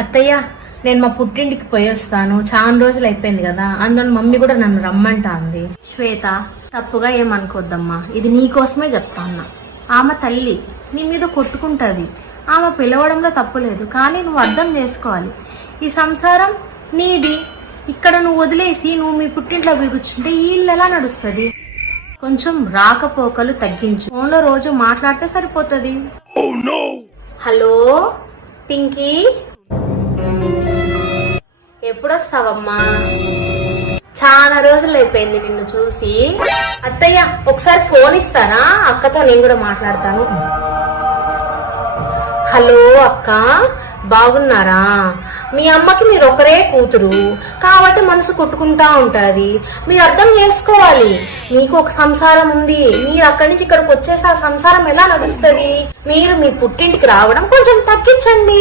అత్తయ్య, నేను మా పుట్టింటికి పోయి వస్తాను. చాలా రోజులు అయిపోయింది కదా, అందులో మమ్మీ కూడా నన్ను రమ్మంటా అంది. శ్వేత, తప్పుగా ఏమనుకోద్దమ్మా, ఇది నీకోసమే చెప్తా అన్నా. ఆమె తల్లి నీ మీద కొట్టుకుంటది. ఆమె పిలవడంలో తప్పు లేదు, కానీ నువ్వు అర్థం చేసుకోవాలి. ఈ సంసారం నీది. ఇక్కడ నువ్వు వదిలేసి నువ్వు మీ పుట్టింట్లో పోయి కూర్చుంటే ఈ ఇల్లు ఎలా నడుస్తుంది? కొంచెం రాకపోకలు తగ్గించు. ఫోన్లో రోజు మాట్లాడితే సరిపోతుంది. హలో పింకీ, ఎప్పుడొస్తావమ్మా? చాలా రోజులు అయిపోయింది నిన్ను చూసి. అత్తయ్య, ఒకసారి ఫోన్ ఇస్తారా? అక్కతో నేను కూడా మాట్లాడతాను. హలో అక్క, బాగున్నారా? మీ అమ్మకి మీరు ఒకరే కూతురు కాబట్టి మనసు కొట్టుకుంటా ఉంటది. మీరు అర్థం చేసుకోవాలి, మీకు ఒక సంసారం ఉంది. మీరు అక్కడి నుంచి ఇక్కడికి వచ్చేసి ఆ సంసారం ఎలా నడుస్తుంది? మీరు మీ పుట్టింటికి రావడం కొంచెం తగ్గించండి.